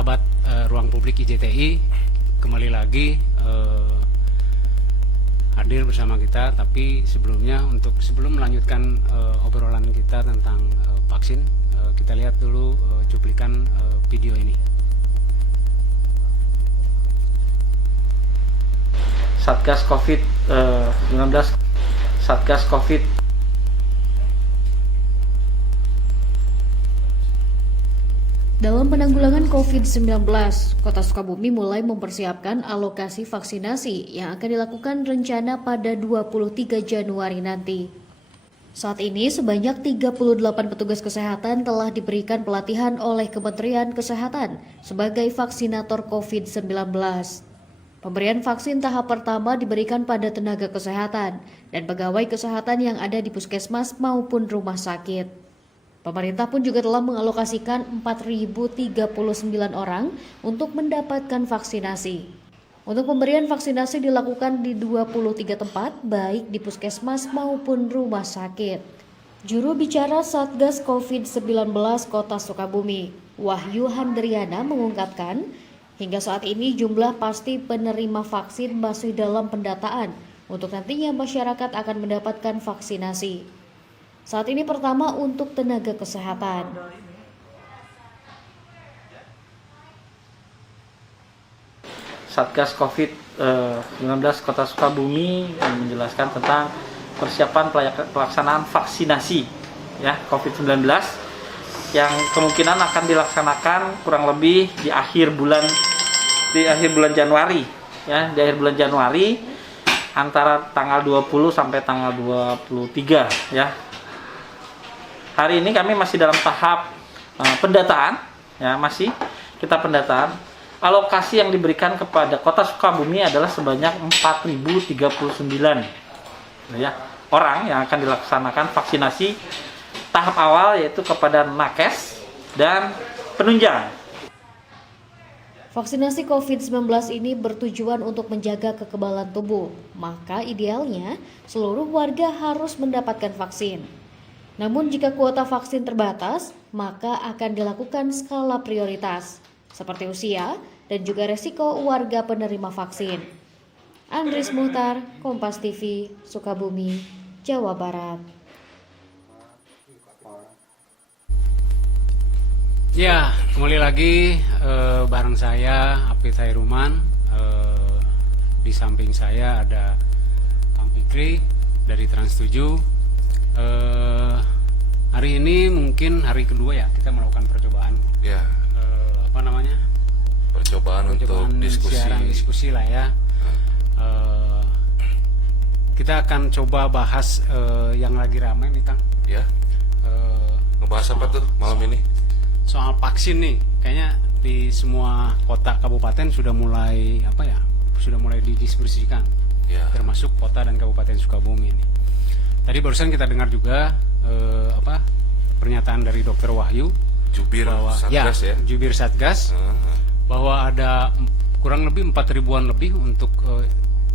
sahabat Ruang Publik IJTI, kembali lagi hadir bersama kita. Tapi sebelumnya, sebelum melanjutkan obrolan kita tentang vaksin, kita lihat dulu cuplikan video ini. Satgas COVID-19, Satgas COVID. Dalam penanggulangan COVID-19, Kota Sukabumi mulai mempersiapkan alokasi vaksinasi yang akan dilakukan rencana pada 23 Januari nanti. Saat ini, sebanyak 38 petugas kesehatan telah diberikan pelatihan oleh Kementerian Kesehatan sebagai vaksinator COVID-19. Pemberian vaksin tahap pertama diberikan pada tenaga kesehatan dan pegawai kesehatan yang ada di puskesmas maupun rumah sakit. Pemerintah pun juga telah mengalokasikan 4.039 orang untuk mendapatkan vaksinasi. Untuk pemberian vaksinasi dilakukan di 23 tempat, baik di puskesmas maupun rumah sakit. Juru bicara Satgas COVID-19 Kota Sukabumi, Wahyu Handriana mengungkapkan, hingga saat ini jumlah pasti penerima vaksin masih dalam pendataan untuk nantinya masyarakat akan mendapatkan vaksinasi. Saat ini pertama untuk tenaga kesehatan. Satgas COVID-19 Kota Sukabumi menjelaskan tentang persiapan pelaksanaan vaksinasi ya COVID-19 yang kemungkinan akan dilaksanakan kurang lebih di akhir bulan Januari ya, di akhir bulan Januari antara tanggal 20 sampai tanggal 23 ya. Hari ini kami masih dalam tahap pendataan ya, masih kita pendataan. Alokasi yang diberikan kepada Kota Sukabumi adalah sebanyak 4.039 ya, orang yang akan dilaksanakan vaksinasi tahap awal, yaitu kepada nakes dan penunjang. Vaksinasi COVID-19 ini bertujuan untuk menjaga kekebalan tubuh, maka idealnya seluruh warga harus mendapatkan vaksin. Namun jika kuota vaksin terbatas, maka akan dilakukan skala prioritas, seperti usia dan juga resiko warga penerima vaksin. Andris Muhtar, Kompas TV, Sukabumi, Jawa Barat. Ya, kembali lagi bareng saya, Apit Hairuman. Di samping saya ada Kang Fikri dari Trans 7. Hari ini mungkin hari kedua ya kita melakukan percobaan. Ya. Percobaan untuk diskusi lah ya. Kita akan coba bahas yang lagi ramai nih, Kang. Ya. Ngebahas apa tuh malam ini? Soal vaksin nih, kayaknya di semua kota kabupaten sudah mulai didiskusikan. Ya. Termasuk kota dan kabupaten Sukabumi ini. Tadi barusan kita dengar juga pernyataan dari Dr. Wahyu, Jubir Satgas ya. Jubir Satgas, bahwa ada kurang lebih 4.000-an lebih untuk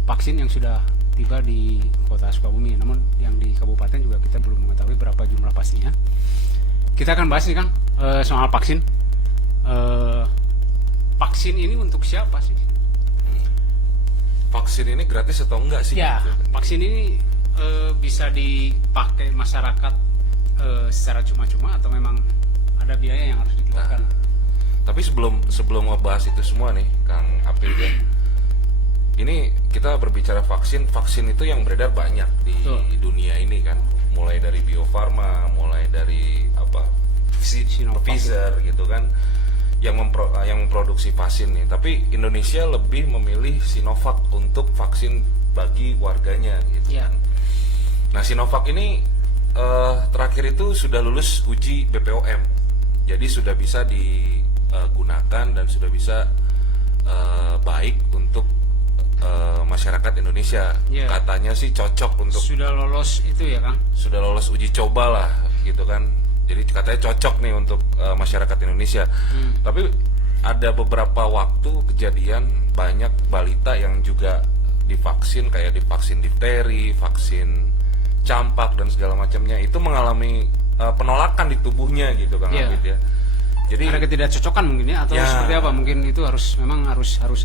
vaksin yang sudah tiba di kota Sukabumi. Namun yang di kabupaten juga kita belum mengetahui berapa jumlah pastinya. Kita akan bahas nih, Kang, soal vaksin. Vaksin ini untuk siapa sih? Vaksin ini gratis atau enggak sih? Ya, vaksin ini bisa dipakai masyarakat secara cuma-cuma atau memang ada biaya yang harus dikeluarkan? Tapi sebelum ngebahas itu semua nih, Kang Apil ya, ini kita berbicara vaksin itu yang beredar banyak di dunia ini kan, mulai dari Bio Farma, mulai dari Pfizer gitu kan, yang memproduksi vaksin nih. Tapi Indonesia lebih memilih Sinovac untuk vaksin bagi warganya gitu kan. Nah, Sinovac ini terakhir itu sudah lulus uji BPOM, jadi sudah bisa digunakan dan sudah bisa baik untuk masyarakat Indonesia. Katanya sih cocok untuk, sudah lolos itu ya, Kang? Sudah lolos uji coba lah gitu kan, jadi katanya cocok nih untuk masyarakat Indonesia. Tapi ada beberapa waktu kejadian banyak balita yang juga divaksin, kayak divaksin difteri, vaksin campak dan segala macamnya, itu mengalami penolakan di tubuhnya gitu, Kang Abid ya. Jadi ada ketidakcocokan mungkin ya, atau ya, seperti apa? Mungkin itu harus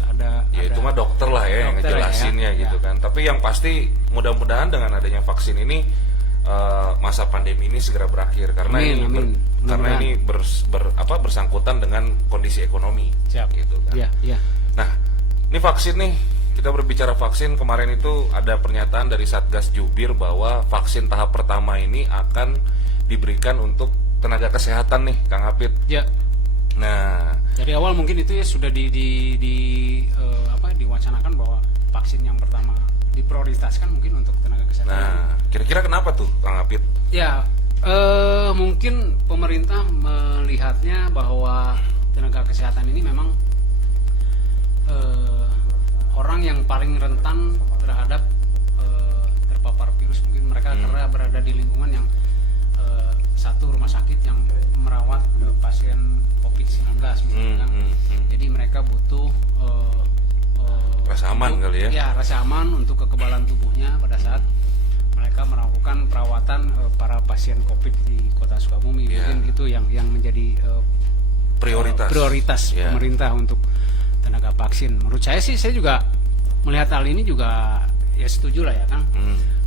ada. Ya itu mah dokter lah ya yang dokter lah ngejelasinnya ya. gitu kan. Tapi yang pasti mudah-mudahan dengan adanya vaksin ini masa pandemi ini segera berakhir karena Amin. karena ini bersangkutan dengan kondisi ekonomi. Siap. Gitu kan. Iya. Nah, ini vaksin nih. Kita berbicara vaksin, kemarin itu ada pernyataan dari Satgas Jubir bahwa vaksin tahap pertama ini akan diberikan untuk tenaga kesehatan nih, Kang Hafid. Ya. Nah, Dari awal mungkin itu ya sudah diwacanakan bahwa vaksin yang pertama diprioritaskan mungkin untuk tenaga kesehatan. nah, kira-kira kenapa tuh, Kang Hafid? Ya, mungkin pemerintah melihatnya bahwa tenaga kesehatan ini memang orang yang paling rentan terhadap terpapar virus. Mungkin mereka karena berada di lingkungan yang satu rumah sakit yang merawat pasien COVID-19 misalnya. Jadi mereka butuh Rasa aman kali ya? Ya, rasa aman untuk kekebalan tubuhnya pada saat mereka melakukan perawatan para pasien COVID di Kota Sukabumi. Mungkin itu yang menjadi prioritas pemerintah untuk tenaga vaksin. Menurut saya sih, saya juga melihat hal ini juga ya setuju lah ya Kang.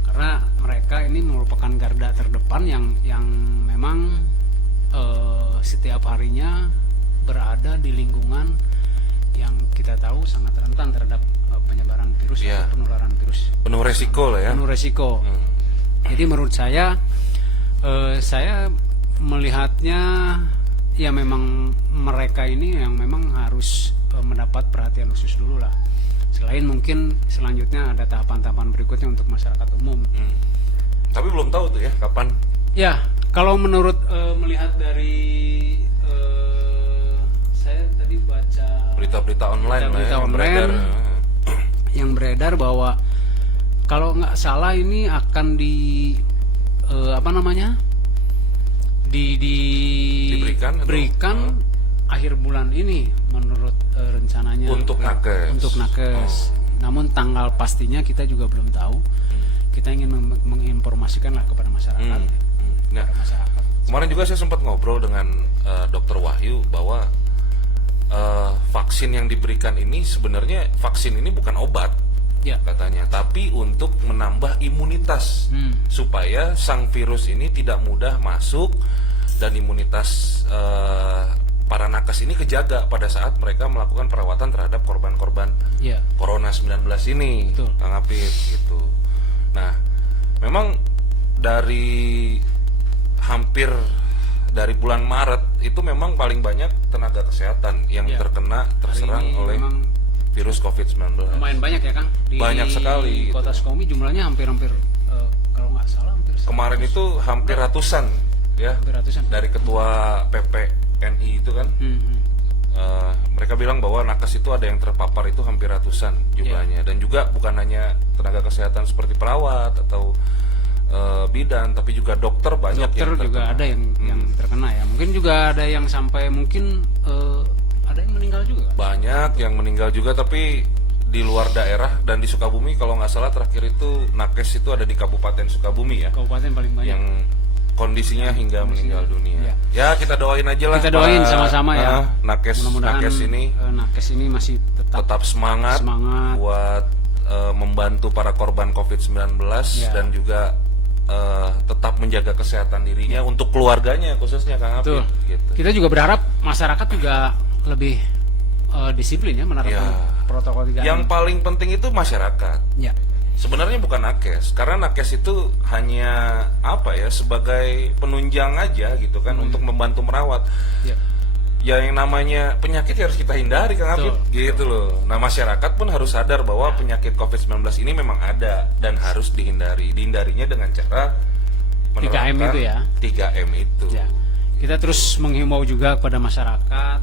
Karena mereka ini merupakan garda terdepan yang memang setiap harinya berada di lingkungan yang kita tahu sangat rentan terhadap penyebaran virus atau penularan virus. Penuh resiko lah ya. Penuh resiko. Jadi menurut saya melihatnya ya memang mereka ini yang memang harus mendapat perhatian khusus dulu lah. Selain mungkin selanjutnya ada tahapan-tahapan berikutnya untuk masyarakat umum. Tapi belum tahu tuh ya kapan. Ya, kalau menurut melihat dari saya tadi baca Berita-berita online yang beredar bahwa kalau nggak salah ini akan diberikan akhir bulan ini menurut rencananya untuk nakes. Namun tanggal pastinya kita juga belum tahu. Kita ingin menginformasikan lah kepada masyarakat. Nah, kemarin juga saya sempat ngobrol dengan Dr. Wahyu bahwa vaksin yang diberikan ini sebenarnya vaksin ini bukan obat. Ya. Katanya, tapi untuk menambah imunitas supaya sang virus ini tidak mudah masuk dan imunitas para nakes ini kejaga pada saat mereka melakukan perawatan terhadap korban-korban Corona 19 ini. Betul. Kang Hafid gitu. Nah, memang dari hampir dari bulan Maret itu memang paling banyak tenaga kesehatan yang terserang oleh virus COVID-19. Lumayan banyak ya Kang? Banyak sekali. Kota Sukabumi jumlahnya hampir kalau nggak salah hampir 100. Kemarin itu hampir ratusan ya. Hampir ratusan. Dari ketua PPNI itu kan. Mereka bilang bahwa nakes itu ada yang terpapar itu hampir ratusan jumlahnya. Dan juga bukan hanya tenaga kesehatan seperti perawat atau bidan, tapi juga dokter banyak. Dokter yang juga ada yang terkena ya. Mungkin juga ada yang sampai mungkin ada yang meninggal juga. Banyak yang meninggal juga, tapi di luar daerah dan di Sukabumi kalau nggak salah terakhir itu nakes itu ada di Kabupaten Sukabumi ya. Kabupaten paling banyak. Yang kondisinya hingga meninggal dunia. Ya kita doain aja lah. Kita doain sama-sama ya. Nakes ini masih tetap semangat buat membantu para korban COVID-19 dan juga tetap menjaga kesehatan dirinya untuk keluarganya khususnya Kang Hafid. Gitu. Kita juga berharap masyarakat juga lebih disiplin ya menerapkan protokol 3M. Yang paling penting itu masyarakat. Ya. Sebenarnya bukan nakes, karena nakes itu hanya sebagai penunjang aja gitu kan untuk membantu merawat. Ya yang namanya penyakit harus kita hindari Kang Hafid gitu loh. Nah masyarakat pun harus sadar bahwa penyakit COVID-19 ini memang ada dan harus dihindari. Dihindarinya dengan cara menerapkan 3M itu ya. 3M itu. Ya. Kita terus menghimbau juga kepada masyarakat,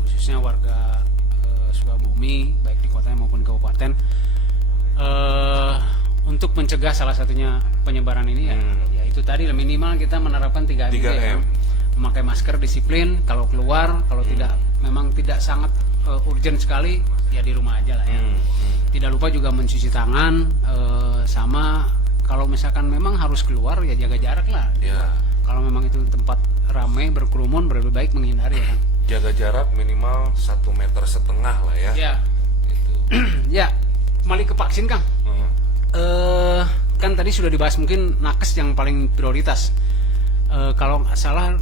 khususnya warga Sukabumi, baik di kota maupun kabupaten, untuk mencegah salah satunya penyebaran ini ya itu tadi minimal kita menerapkan 3M. Ya. Memakai masker, disiplin, kalau keluar, kalau memang tidak sangat urgent sekali, ya di rumah aja lah ya. Tidak lupa juga mencuci tangan, sama kalau misalkan memang harus keluar ya jaga jarak lah. Kalau memang itu tempat ramai berkerumun lebih baik menghindari ya kan. Jaga jarak minimal 1,5 meter lah ya. Ya. Gitu. Ya, kembali ke vaksin Kang. Kan tadi sudah dibahas mungkin nakes yang paling prioritas. Kalau nggak salah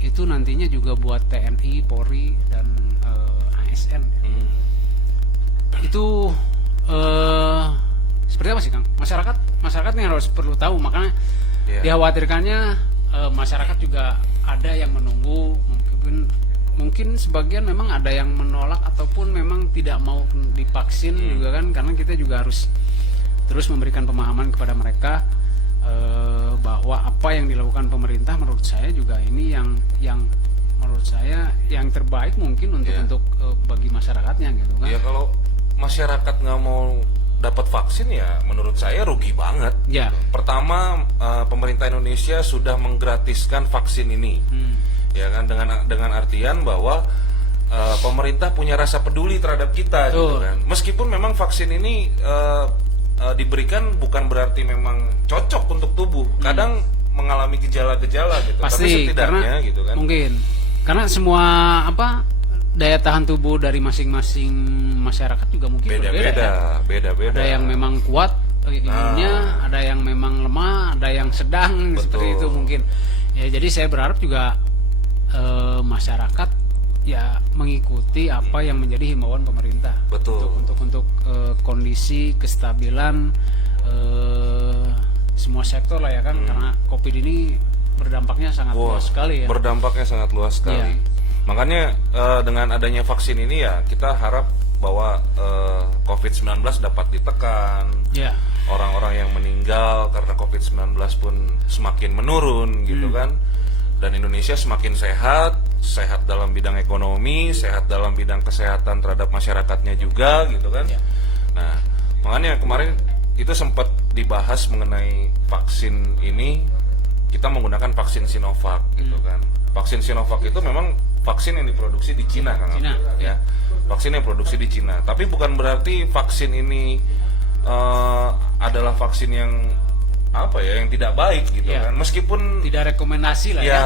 itu nantinya juga buat TNI, Polri dan ASN. Itu seperti apa sih Kang? Masyarakat yang harus perlu tahu, makanya dikhawatirkannya masyarakat juga ada yang menunggu, mungkin sebagian memang ada yang menolak ataupun memang tidak mau divaksin juga kan, karena kita juga harus terus memberikan pemahaman kepada mereka bahwa apa yang dilakukan pemerintah menurut saya juga ini yang menurut saya yang terbaik mungkin untuk bagi masyarakatnya gitu kan. Ya kalau masyarakat nggak mau dapat vaksin ya menurut saya rugi banget. Ya. Pertama pemerintah Indonesia sudah menggratiskan vaksin ini, ya kan, dengan artian bahwa pemerintah punya rasa peduli terhadap kita, gitu kan. Meskipun memang vaksin ini diberikan bukan berarti memang cocok untuk tubuh, kadang mengalami gejala-gejala gitu. Pasti, tapi setidaknya karena gitu kan. Mungkin karena semua daya tahan tubuh dari masing-masing masyarakat juga mungkin beda-beda. Ada yang memang kuat imunnya, ada yang memang lemah, ada yang sedang. Betul. Seperti itu mungkin. Ya jadi saya berharap juga masyarakat ya mengikuti apa yang menjadi himbauan pemerintah. Betul. Untuk kondisi kestabilan semua sektor lah ya kan, karena COVID ini berdampaknya sangat luas sekali ya. Berdampaknya sangat luas sekali. Iya. Makanya dengan adanya vaksin ini ya kita harap bahwa COVID-19 dapat ditekan. Yeah. Orang-orang yang meninggal karena COVID-19 pun semakin menurun gitu kan. Dan Indonesia semakin sehat dalam bidang ekonomi, sehat dalam bidang kesehatan terhadap masyarakatnya juga gitu kan. Yeah. Nah, makanya kemarin itu sempat dibahas mengenai vaksin ini, kita menggunakan vaksin Sinovac gitu kan. Vaksin Sinovac itu memang vaksin yang diproduksi di Cina kan, ya. Vaksin yang produksi di Cina. Tapi bukan berarti vaksin ini adalah vaksin yang yang tidak baik gitu kan. Meskipun tidak rekomendasi lah ya.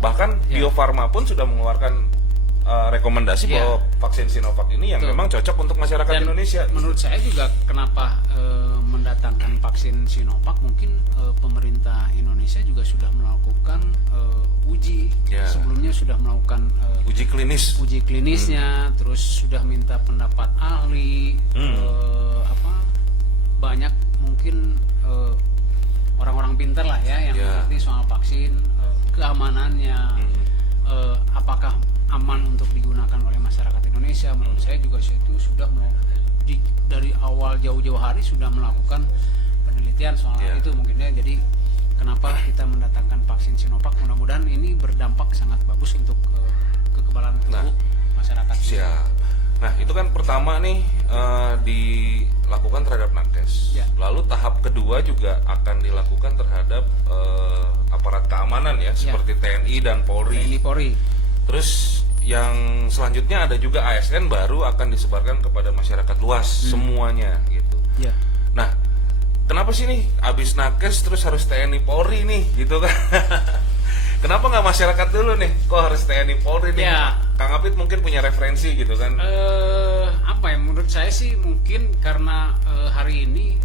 Bahkan Bio Farma pun sudah mengeluarkan rekomendasi bahwa vaksin Sinovac ini yang memang cocok untuk masyarakat Dan Indonesia. Menurut saya juga kenapa mendatangkan vaksin Sinovac, mungkin pemerintah Indonesia juga sudah melakukan uji. Sebelumnya sudah melakukan uji klinisnya, terus sudah minta pendapat ahli, banyak mungkin orang-orang pintar lah ya yang mengerti soal vaksin, keamanannya, apakah aman untuk digunakan oleh masyarakat Indonesia. Menurut saya juga itu sudah dari awal jauh-jauh hari sudah melakukan penelitian soal itu mungkinnya. Jadi kenapa kita mendatangkan vaksin Sinovac, mudah-mudahan ini berdampak sangat bagus untuk kekebalan tubuh masyarakat. Siap. Nah itu kan pertama nih dilakukan terhadap nakes. Lalu tahap kedua juga akan dilakukan terhadap aparat keamanan seperti TNI dan Polri. Terus yang selanjutnya ada juga ASN baru akan disebarkan kepada masyarakat luas semuanya gitu. Nah, kenapa sih nih abis nakes terus harus TNI Polri nih gitu kan? Kenapa nggak masyarakat dulu nih? Kok harus TNI Polri nih? Kang Apit mungkin punya referensi gitu kan? Menurut saya sih mungkin karena hari ini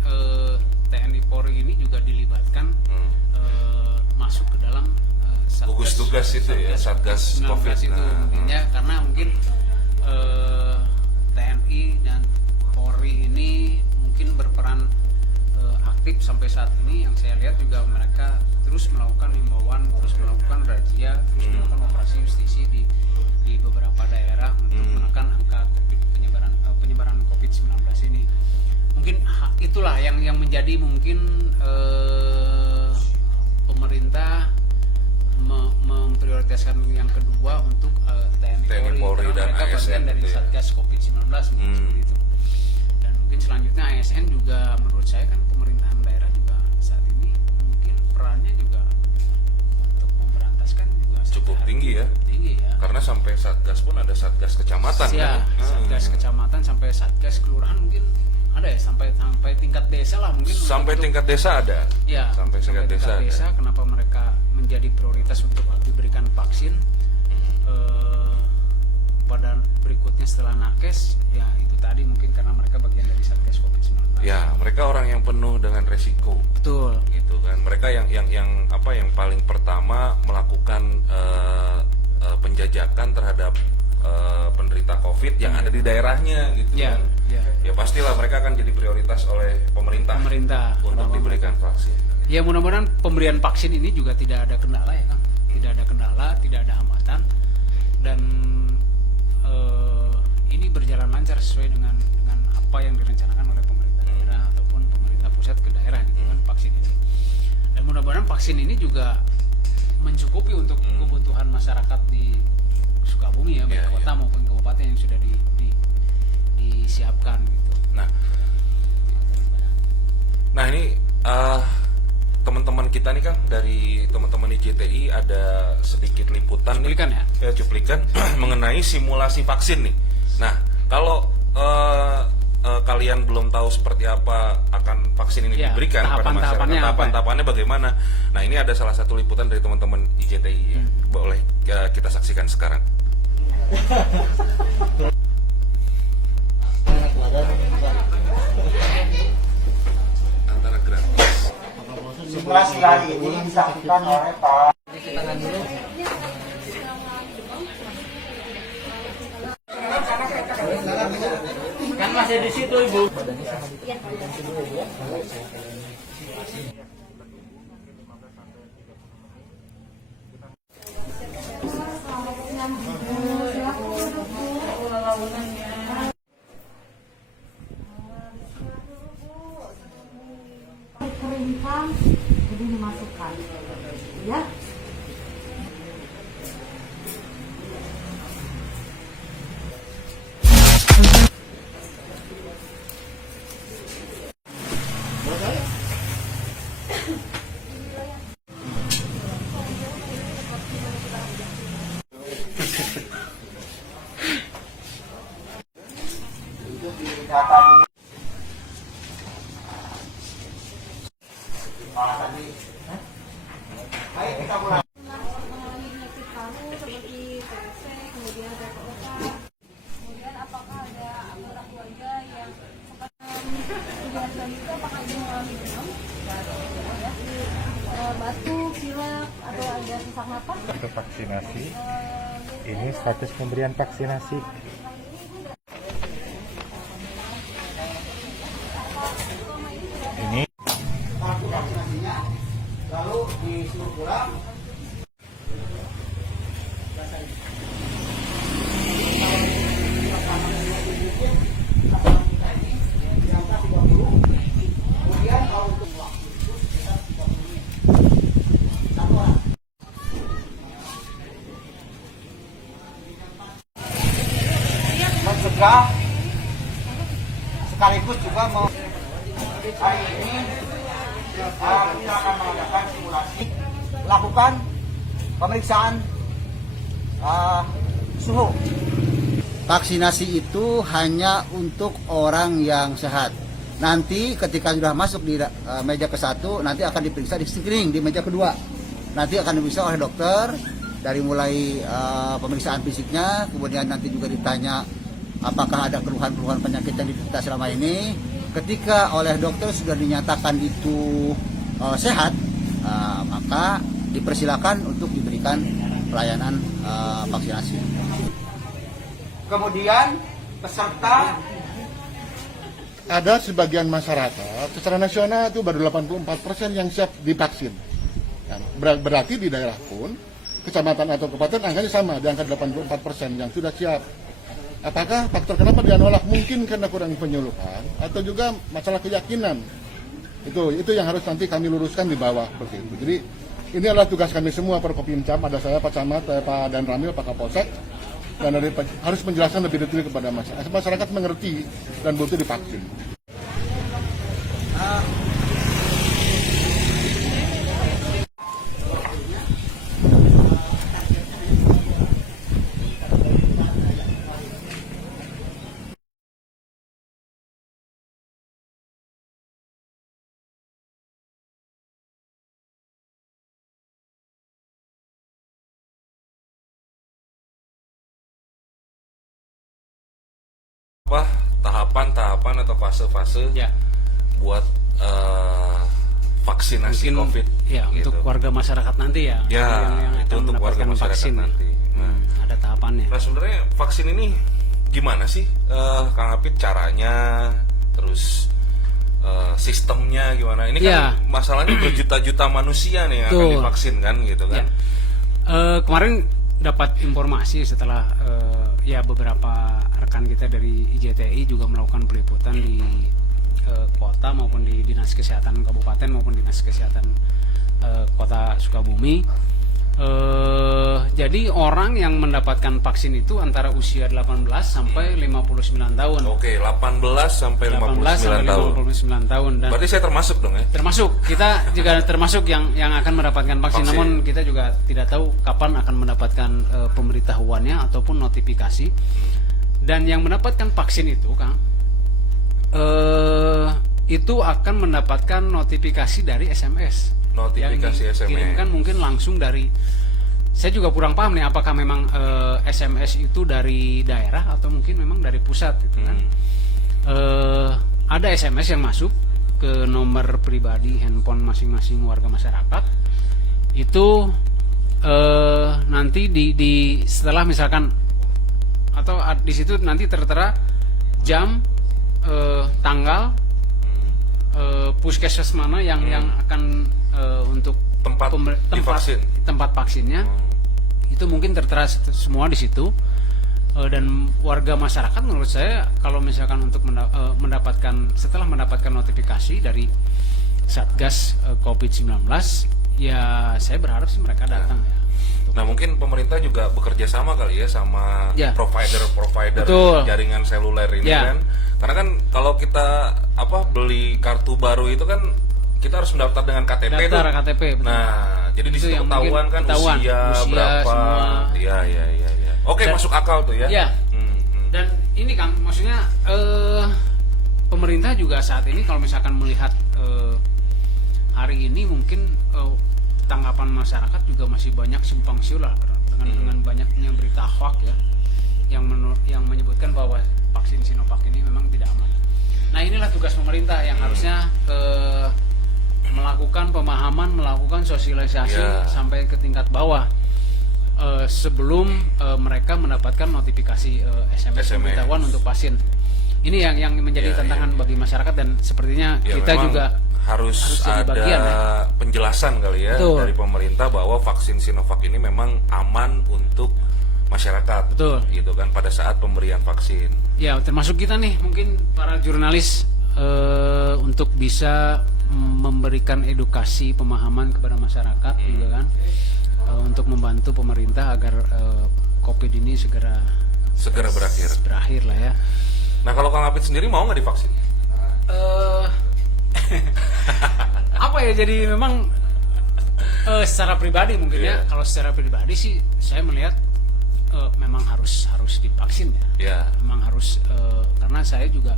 TNI Polri ini juga dilibatkan masuk ke dalam gugus tugas itu Satgas COVID itu mungkinnya karena mungkin TNI dan Polri ini mungkin berperan aktif sampai saat ini. Yang saya lihat juga mereka terus melakukan himbauan, terus melakukan razia, terus melakukan operasi justisi di beberapa daerah untuk menekan angka penyebaran COVID-19 ini. Mungkin itulah yang menjadi mungkin pemerintah memprioritaskan yang kedua untuk TNI Polri dan ASN dari Satgas COVID-19 seperti itu. Dan mungkin selanjutnya ASN juga menurut saya kan pemerintahan daerah juga saat ini mungkin perannya juga untuk memberantaskan juga cukup tinggi ya. Karena sampai Satgas pun ada Satgas kecamatan kan. Satgas kecamatan sampai Satgas kelurahan mungkin ada ya, sampai tingkat desa lah mungkin. Sampai tingkat desa ada. Ya, sampai tingkat desa. Kenapa mereka menjadi prioritas untuk diberikan vaksin. Pada berikutnya setelah nakes, ya itu tadi mungkin karena mereka bagian dari Satgas COVID-19. Ya, mereka orang yang penuh dengan resiko. Betul. Gitu kan. Mereka yang paling pertama melakukan penjajakan terhadap penderita COVID yang ada di daerahnya gitu Ya, kan. Ya pastilah mereka akan jadi prioritas oleh pemerintah untuk diberikan vaksin. Ya mudah-mudahan pemberian vaksin ini juga tidak ada kendala ya Kang. Tidak ada kendala, tidak ada hambatan, dan ini berjalan lancar sesuai dengan apa yang direncanakan oleh pemerintah daerah ataupun pemerintah pusat ke daerah gitu kan, vaksin ini. Dan mudah-mudahan vaksin ini juga mencukupi untuk kebutuhan masyarakat di Sukabumi ya, baik kota maupun kabupaten yang sudah disiapkan gitu. Nah ini teman-teman kita nih Kang, dari teman-teman IJTI ada sedikit liputan Cuplikan nih, cuplikan mengenai simulasi vaksin nih. Nah kalau kalian belum tahu seperti apa akan vaksin ini diberikan kepada masyarakat, tahapan-tahapannya bagaimana. Nah ini ada salah satu liputan dari teman-teman IJTI ya. Boleh kita saksikan sekarang. Antara gratis. Simulasi kali ini disaksikan oleh Pak. Kan masih di situ Ibu. Keringkan, jadi dimasukkan, ya. Baik, kita mulai. Kemudian apakah ada anggota keluarga yang selanjutnya apakah dia mengalami demam, batuk, pilek, atau ada sesak napas? Untuk vaksinasi, ini status pemberian vaksinasi. Ini Vaksinasinya, lalu disuruh pulang. Mencegah sekaligus juga mau hari ini kita akan mengadakan simulasi, lakukan pemeriksaan suhu. Vaksinasi itu hanya untuk orang yang sehat. Nanti ketika sudah masuk di meja ke-1, nanti akan diperiksa di screening di meja kedua. Nanti akan diperiksa oleh dokter dari mulai pemeriksaan fisiknya, kemudian nanti juga ditanya apakah ada keluhan-keluhan penyakit yang diderita selama ini. Ketika oleh dokter sudah dinyatakan itu sehat, maka dipersilakan untuk diberikan pelayanan vaksinasi. Kemudian peserta ada sebagian masyarakat secara nasional itu baru 84% yang siap divaksin. Berarti di daerah pun kecamatan atau kabupaten angkanya sama, di angka 84% yang sudah siap. Apakah faktor kenapa dia nolak? Mungkin karena kurang penyuluhan atau juga masalah keyakinan. Itu yang harus nanti kami luruskan di bawah seperti itu. Jadi ini adalah tugas kami semua, Perkopimcam, ada saya, Pak Camat, Pak Dan Ramil, Pak Kapolsek, dan harus menjelaskan lebih detail kepada masyarakat. Masyarakat mengerti dan butuh divaksin. apa tahapan-tahapan atau fase-fase Ya, buat vaksinasi mungkin COVID ya gitu. untuk warga masyarakat nanti ya, Ya, yang itu akan untuk warga mendapatkan masyarakat vaksin. nanti. Nah, Ada tahapannya. nah sebenarnya vaksin ini gimana sih, Kang Apit, caranya, terus sistemnya gimana? Ini kan Ya. masalahnya berjuta-juta manusia nih yang akan Betul. divaksin kan, gitu kan? Ya. Kemarin dapat informasi setelah ya beberapa rekan kita dari IJTI juga melakukan peliputan di kota maupun di dinas kesehatan kabupaten maupun dinas kesehatan kota Sukabumi. Jadi orang yang mendapatkan vaksin itu antara usia 18 sampai 59 tahun. Oke, 18 sampai 18 sampai 59 tahun. 59 tahun dan Berarti saya termasuk dong ya? termasuk kita juga termasuk yang akan mendapatkan vaksin. Vaksin. Namun kita juga tidak tahu kapan akan mendapatkan pemberitahuannya ataupun notifikasi. Dan yang mendapatkan vaksin itu, Kang, itu akan mendapatkan notifikasi dari SMS. Notifikasi yang dikirimkan SMS. mungkin langsung dari, saya juga kurang paham nih apakah memang SMS itu dari daerah atau mungkin memang dari pusat gitu kan. Ada SMS yang masuk ke nomor pribadi handphone masing-masing warga masyarakat itu nanti di setelah misalkan atau di situ nanti tertera jam, tanggal, puskesmas mana yang akan untuk Tempat divaksin. tempat vaksinnya itu mungkin tertera semua di situ. Dan warga masyarakat menurut saya kalau misalkan untuk mendapatkan setelah mendapatkan notifikasi dari Satgas COVID-19, ya saya berharap sih mereka datang ya. Nah, mungkin pemerintah juga bekerja sama kali ya sama Ya. provider Betul. jaringan seluler ini Ya. kan. Karena kan kalau kita beli kartu baru itu kan kita harus mendaftar dengan KTP Daftar tuh. KTP, betul. Nah, jadi di Itu situ yang ketahuan mungkin kan ketahuan, usia berapa. semua. Iya. Oke, Dan- masuk akal tuh ya. Ya. Hmm. Dan ini Kang, maksudnya pemerintah juga saat ini kalau misalkan melihat hari ini mungkin tanggapan masyarakat juga masih banyak simpang siur lah dengan banyaknya berita hoax ya yang menyebutkan bahwa vaksin Sinovac ini memang tidak aman. Nah, inilah tugas pemerintah yang harusnya melakukan pemahaman, melakukan sosialisasi Ya. sampai ke tingkat bawah. Sebelum mereka mendapatkan notifikasi SMS pemberitahuan untuk pasien. Ini yang menjadi Ya, tantangan bagi masyarakat dan sepertinya Ya, kita memang juga harus jadi ada bagian, ya. penjelasan kali ya Betul. dari pemerintah bahwa vaksin Sinovac ini memang aman untuk masyarakat. Betul. Gitu kan pada saat pemberian vaksin. ya termasuk kita nih mungkin para jurnalis untuk bisa memberikan edukasi pemahaman kepada masyarakat juga kan untuk membantu pemerintah agar COVID ini segera berakhir. lah ya. Nah, kalau Kang Apit sendiri mau nggak divaksin? Apa ya, jadi memang secara pribadi mungkin Iya. ya, kalau secara pribadi sih saya melihat memang harus divaksin ya. Ya. Memang harus karena saya juga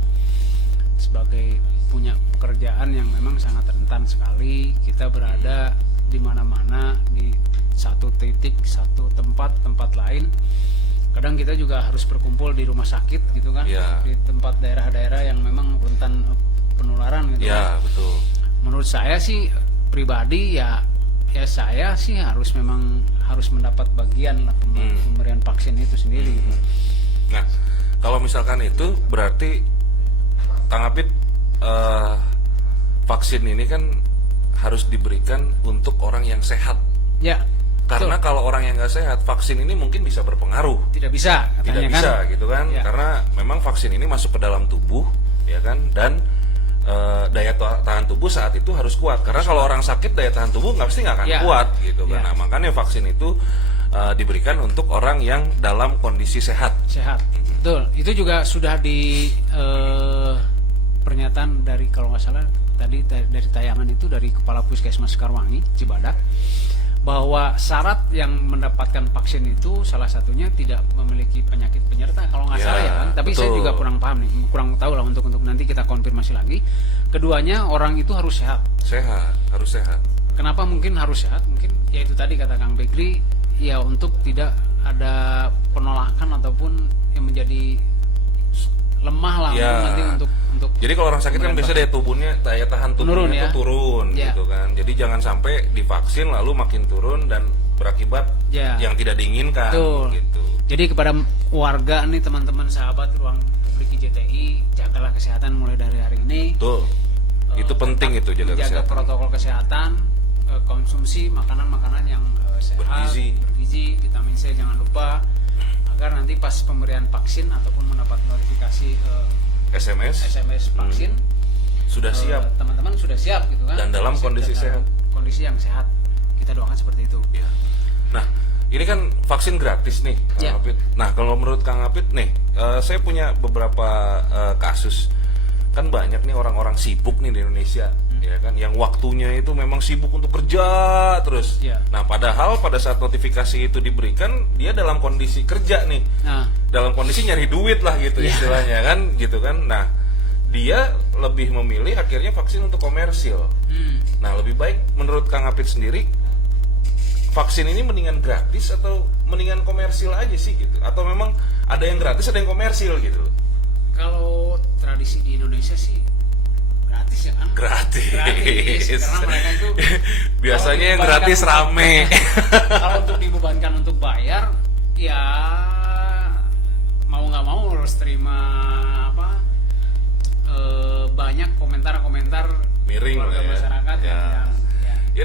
sebagai punya pekerjaan yang memang sangat rentan sekali. Kita berada di mana-mana, di satu titik, satu tempat lain. Kadang kita juga harus berkumpul di rumah sakit gitu kan, Ya. di tempat daerah-daerah yang memang rentan penularan gitu kan. Ya, betul. Menurut saya sih pribadi ya saya sih harus mendapat bagian lah pemberian vaksin itu sendiri gitu. Nah, kalau misalkan itu berarti Kang Apit vaksin ini kan harus diberikan untuk orang yang sehat. Ya. Karena betul. kalau orang yang nggak sehat, vaksin ini mungkin bisa berpengaruh. Tidak bisa Tidak katanya bisa kan. gitu kan. Ya. Karena memang vaksin ini masuk ke dalam tubuh ya kan, dan daya tahan tubuh saat itu harus kuat. Karena kalau orang sakit daya tahan tubuh nggak akan Ya. kuat gitu kan. Ya. Nah, makanya vaksin itu diberikan untuk orang yang dalam kondisi sehat. Sehat. Betul. Itu juga sudah di pernyataan dari kalau nggak salah tadi dari tayangan itu dari Kepala Puskesmas Karwangi Cibadak, bahwa syarat yang mendapatkan vaksin itu salah satunya tidak memiliki penyakit penyerta kalau nggak Ya, salah ya kan. Tapi saya betul. juga kurang paham nih, kurang tahu lah untuk nanti kita konfirmasi lagi. Keduanya orang itu harus sehat. Harus sehat. Kenapa mungkin harus sehat? Mungkin ya itu tadi kata Kang Bekri, ya untuk tidak ada penolakan ataupun yang menjadi lemah lah Ya. nanti untuk Jadi kalau orang sakit kan biasa daya tahan Menurun, tubuhnya ya? itu turun Ya. gitu kan. Jadi jangan sampai divaksin lalu makin turun dan berakibat Ya. yang tidak diinginkan Betul. gitu. Jadi kepada warga nih, teman-teman sahabat ruang publik IJTI, jagalah kesehatan mulai dari hari ini. Betul. Itu penting Tetap itu jaga menjaga kesehatan. protokol kesehatan, konsumsi makanan-makanan yang sehat, bergizi, vitamin C jangan lupa, agar nanti pas pemberian vaksin ataupun mendapat notifikasi SMS vaksin Sudah siap. teman-teman sudah siap gitu kan. Dan dalam kondisi sehat. Kondisi yang sehat. Kita doakan seperti itu. Ya. Nah, ini kan vaksin gratis nih, Kang Ya. Apit. Nah, kalau menurut Kang Apit nih, saya punya beberapa kasus. Kan banyak nih orang-orang sibuk nih di Indonesia, ya kan, yang waktunya itu memang sibuk untuk kerja terus. Ya. Nah, padahal pada saat notifikasi itu diberikan, dia dalam kondisi kerja nih, Nah, dalam kondisi nyari duit lah gitu Ya. istilahnya kan, gitu kan. Nah, dia lebih memilih akhirnya vaksin untuk komersil. Nah, lebih baik menurut Kang Apit sendiri, vaksin ini mendingan gratis atau mendingan komersil aja sih gitu? Atau memang ada yang gratis, ada yang komersil gitu? kalau tradisi di Indonesia sih gratis ya kan? Gratis. Karena mereka itu Biasanya yang kalau gratis dibebankan rame. Kalau untuk dibebankan untuk bayar, ya mau nggak mau harus terima banyak komentar-komentar Miring warga lah ya. masyarakat Ya. yang Ya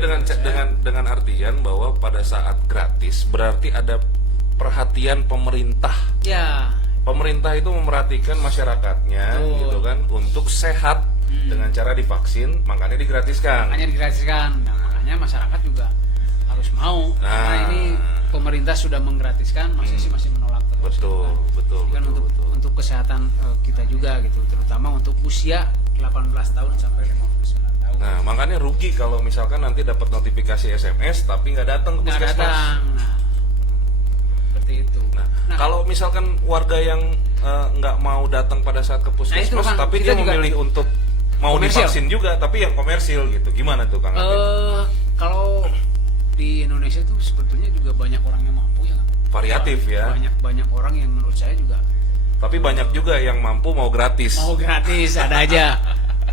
dengan artian bahwa pada saat gratis berarti ada perhatian pemerintah. ya Pemerintah itu memerhatikan masyarakatnya, Betul. gitu kan, untuk sehat dengan cara divaksin, makanya digratiskan. makanya digratiskan. Nah, makanya masyarakat juga harus mau. Karena Nah. ini pemerintah sudah menggratiskan, masih menolak terus. Betul, betul, Kan betul, betul. untuk kesehatan kita juga gitu, terutama untuk usia 18 tahun sampai 59 tahun. Nah, makanya rugi kalau misalkan nanti dapat notifikasi SMS tapi nggak datang ke Nggak puskesmas. datang. Nah, seperti itu. Nah, kalau misalkan warga yang nggak mau datang pada saat ke puskesmas, itu, Kang, tapi kita dia juga memilih untuk mau komersil. divaksin juga, tapi yang komersil gitu, gimana tuh Kang Apit? Kalau di Indonesia itu sebetulnya juga banyak orang yang mampu ya. Variatif ya. Banyak orang yang menurut saya juga Tapi banyak juga yang mampu mau gratis. mau gratis, ada aja.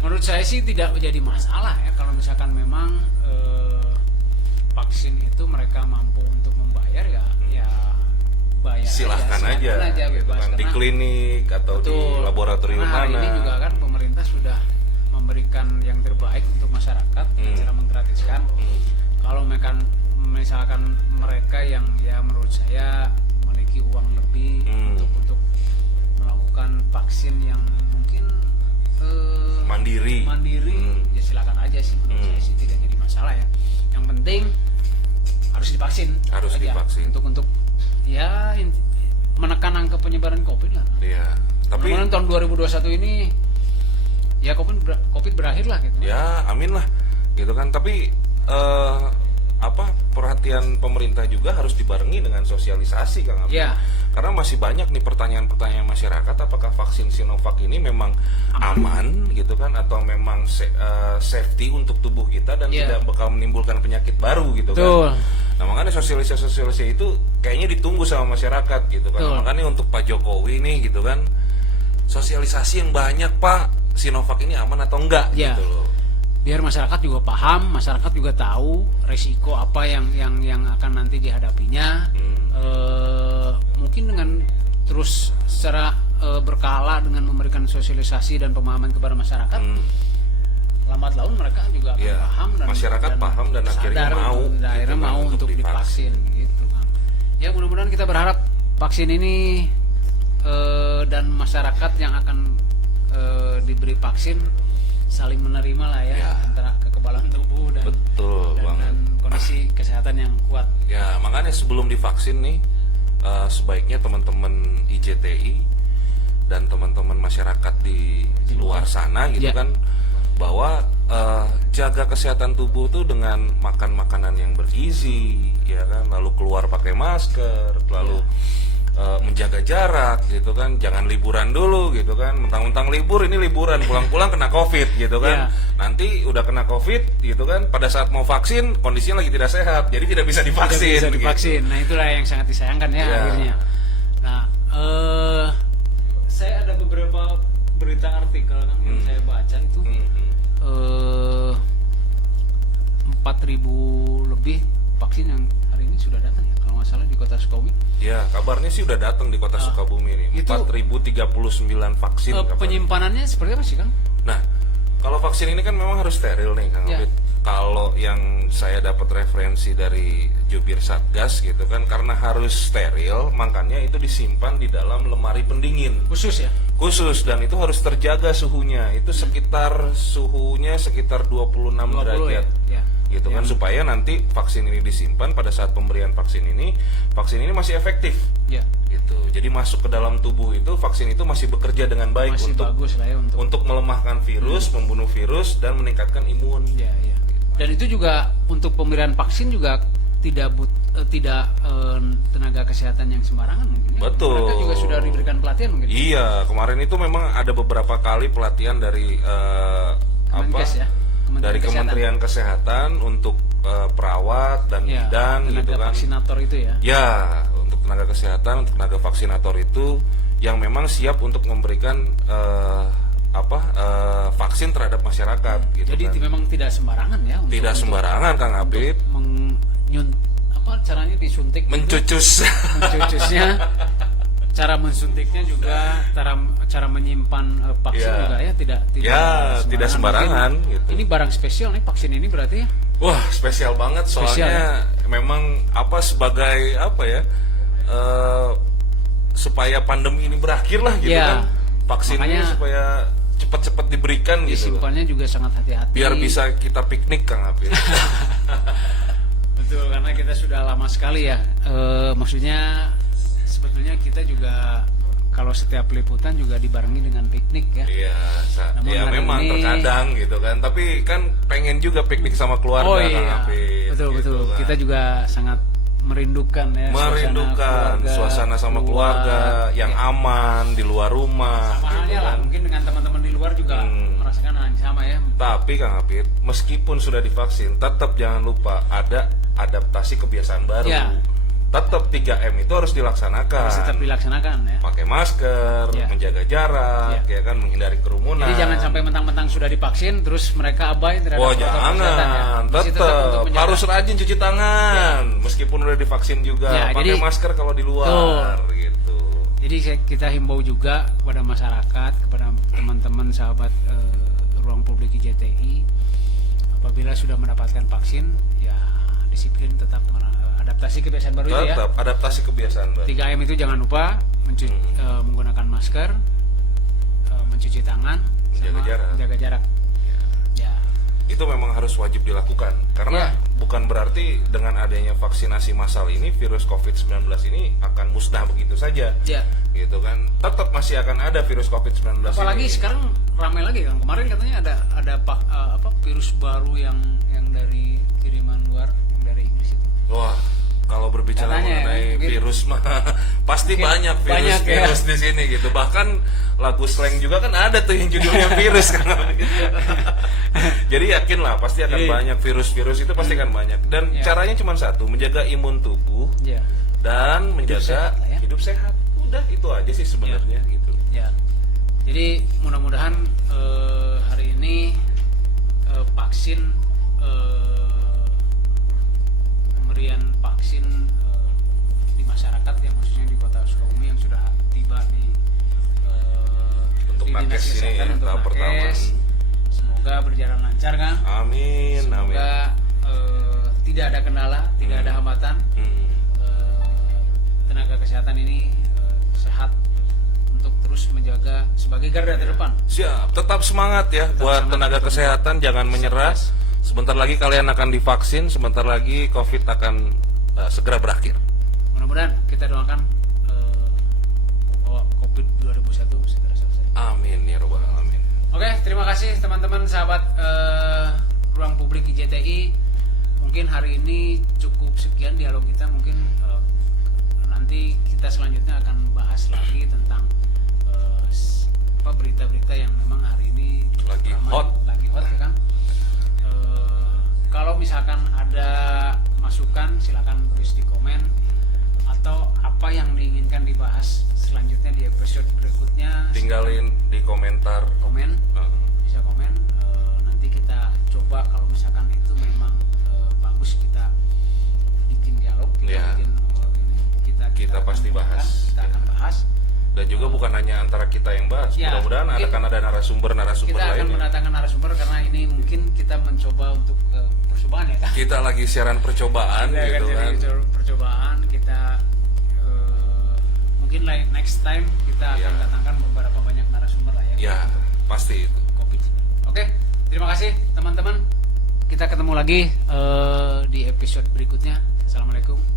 Menurut saya sih tidak menjadi masalah ya kalau misalkan memang vaksin itu mereka mampu untuk membayar ya bayar. Silahkan aja, gitu bebas. kan, di Karena- klinik atau di Betul. laboratorium Karena hari mana. ini juga kan pemerintah sudah memberikan yang terbaik untuk masyarakat dengan cara menggratiskan. Kalau misalkan mereka yang ya menurut saya memiliki uang lebih untuk melakukan vaksin yang mungkin Mandiri. ya silakan aja sih. Menurut saya sih tidak jadi masalah ya. Yang penting harus divaksin. Harus Aja. divaksin. Untuk ya menekan angka penyebaran COVID lah. Iya. Tapi Mudah-mudahan tahun 2021 ini ya COVID berakhir lah gitu. ya amin lah, gitu kan. Tapi perhatian pemerintah juga harus dibarengi dengan sosialisasi, Kang Apit. Ya. Karena masih banyak nih pertanyaan-pertanyaan masyarakat, apakah vaksin Sinovac ini memang aman gitu kan, atau memang safety untuk tubuh kita dan Ya. tidak bakal menimbulkan penyakit baru gitu Betul. kan. Nah, makanya sosialisasi itu kayaknya ditunggu sama masyarakat gitu kan. Betul. Makanya untuk Pak Jokowi nih gitu kan, sosialisasi yang banyak, Pak, Sinovac ini aman atau enggak Ya. gitu loh. Biar masyarakat juga paham, masyarakat juga tahu resiko apa yang akan nanti dihadapinya. Mungkin dengan terus secara berkala dengan memberikan sosialisasi dan pemahaman kepada masyarakat, lambat laun mereka juga akan Ya, paham dan masyarakat paham dan akhirnya sadar mau, dan akhirnya gitu kan, mau untuk divaksin gitu kan. Ya mudah-mudahan kita berharap vaksin ini dan masyarakat yang akan diberi vaksin saling menerima lah ya, antara kekebalan tubuh dan Betul banget. dan kondisi kesehatan yang kuat. Ya, makanya sebelum divaksin nih, sebaiknya teman-teman IJTI dan teman-teman masyarakat di luar sana gitu Ya. kan, bahwa jaga kesehatan tubuh tuh dengan makan makanan yang bergizi, ya kan, lalu keluar pakai masker, lalu menjaga jarak gitu kan, jangan liburan dulu gitu kan, mentang-mentang libur ini liburan, pulang-pulang kena COVID gitu kan. Nanti udah kena COVID gitu kan, pada saat mau vaksin kondisinya lagi tidak sehat, jadi tidak bisa divaksin. Tidak bisa gitu. divaksin. Nah itulah yang sangat disayangkan ya Ya. akhirnya. Nah saya ada beberapa berita artikel kan yang saya baca itu 4.000 lebih vaksin yang hari ini sudah datang ya kalau nggak salah di kota Sukabumi. Ya, kabarnya sih udah datang di kota Sukabumi ini. Itu 4.039 vaksin. Penyimpanannya seperti apa sih, Kang? Nah, kalau vaksin ini kan memang harus steril nih, Kang Ya. Apit. Kalau yang saya dapat referensi dari jubir Satgas gitu kan, karena harus steril, makanya itu disimpan di dalam lemari pendingin. Khusus ya? Khusus, dan itu harus terjaga suhunya. Itu suhunya sekitar 26 derajat. Ya. Gitu kan, supaya nanti vaksin ini disimpan pada saat pemberian vaksin ini masih efektif. Ya. Gitu. Jadi masuk ke dalam tubuh itu, vaksin itu masih bekerja dengan baik Masih bagus lah ya untuk melemahkan virus, membunuh virus dan meningkatkan imun. Ya, ya. Dan itu juga untuk pemberian vaksin juga tidak tenaga kesehatan yang sembarangan mungkin ya. Betul. Mereka juga sudah diberikan pelatihan mungkin. Iya, kemarin itu memang ada beberapa kali pelatihan dari Kemenkes ya. Dari Kementerian Kesehatan untuk perawat dan ya, bidan gitu kan. Vaksinator itu ya. Ya, untuk tenaga kesehatan, untuk tenaga vaksinator itu yang memang siap untuk memberikan vaksin terhadap masyarakat gitu. Jadi kan. memang tidak sembarangan ya Tidak sembarangan Kang Apit. Caranya disuntik mencucusnya. Cara mensuntiknya juga cara menyimpan vaksin juga ya tidak sembarangan gitu. Ini barang spesial nih vaksin ini berarti ya. Wah, spesial banget soalnya memang sebagai supaya pandemi ini berakhir lah gitu kan. Vaksin ini supaya cepat-cepat diberikan gitu. Disimpannya juga sangat hati-hati. Biar bisa kita piknik Kang Apit. Betul, karena kita sudah lama sekali ya. Maksudnya sebetulnya kita juga kalau setiap liputan juga dibarengi dengan piknik ya. Iya, memang terkadang gitu kan. Tapi kan pengen juga piknik sama keluarga Kang Apit. Betul, gitu kan. Kita juga sangat merindukan ya suasana sama keluarga yang aman di luar rumah. Sama halnya lah, mungkin dengan teman-teman di luar juga merasakan hal yang sama ya. Tapi Kang Apit, meskipun sudah divaksin, tetap jangan lupa ada adaptasi kebiasaan baru. Ya. Tetap 3M itu harus dilaksanakan. Harus tetap dilaksanakan ya. Pakai masker, menjaga jarak, ya kan, menghindari kerumunan. Jadi jangan sampai mentang-mentang sudah divaksin terus mereka abai terhadap protokol kesehatan ya. Tetap harus rajin cuci tangan meskipun udah divaksin juga. Pakai masker kalau di luar gitu. Jadi kita himbau juga kepada masyarakat, kepada teman-teman sahabat Ruang Publik IJTI, apabila sudah mendapatkan vaksin ya disiplin, tetap adaptasi kebiasaan baru itu ya. Tetap adaptasi kebiasaan baru. 3M itu jangan lupa menggunakan masker, mencuci tangan, menjaga jarak. Ya. Itu memang harus wajib dilakukan karena bukan berarti dengan adanya vaksinasi massal ini virus COVID-19 ini akan musnah begitu saja. Ya. Gitu kan. Tetap masih akan ada virus COVID-19 apalagi ini. Sekarang ramai lagi kan. Kemarin katanya ada virus baru yang dari kiriman luar, yang dari Inggris itu. Wah, kalau berbicara mengenai virus mah pasti banyak virus di sini gitu. Bahkan lagu slang juga kan ada tuh yang judulnya virus kan. Jadi yakinlah pasti akan banyak virus-virus itu pasti akan banyak. Dan caranya cuma satu, menjaga imun tubuh dan menjaga hidup sehat. Udah itu aja sih sebenarnya gitu. Ya. Jadi mudah-mudahan hari ini vaksin pemberian vaksin di masyarakat yang khususnya di Kota Sukabumi yang sudah tiba di untuk nakes ini ya, tahap pertama. Semoga berjalan lancar kan. Amin. Semoga tidak ada kendala, tidak ada hambatan. Tenaga kesehatan ini sehat untuk terus menjaga sebagai garda terdepan. Siap, tetap semangat ya buat tenaga kesehatan, jangan menyerah. Sebentar lagi kalian akan divaksin, sebentar lagi COVID akan segera berakhir. Mudah-mudahan kita doakan bahwa COVID 2021 segera selesai. Amin ya robbal alamin. Oke, terima kasih teman-teman sahabat Ruang Publik IJTI. Mungkin hari ini cukup sekian dialog kita. Mungkin nanti kita selanjutnya akan bahas lagi tentang berita-berita yang memang hari ini lagi hot ya kan. Kalau misalkan ada masukan silakan tulis di komen atau apa yang diinginkan dibahas selanjutnya di episode berikutnya. Tinggalin di komentar kita akan bahas. Dan juga bukan hanya antara kita yang bahas, Ya, mudah-mudahan ada narasumber Kita akan lainnya. mendatangkan narasumber karena ini mungkin kita mencoba untuk percobaan ya Kak. Kita lagi siaran percobaan Kita gitu akan kan. jadi percobaan, kita mungkin next time kita akan Ya. datangkan beberapa banyak narasumber lah ya. Ya, untuk pasti itu. COVID. Oke, terima kasih teman-teman. Kita ketemu lagi di episode berikutnya. Assalamualaikum.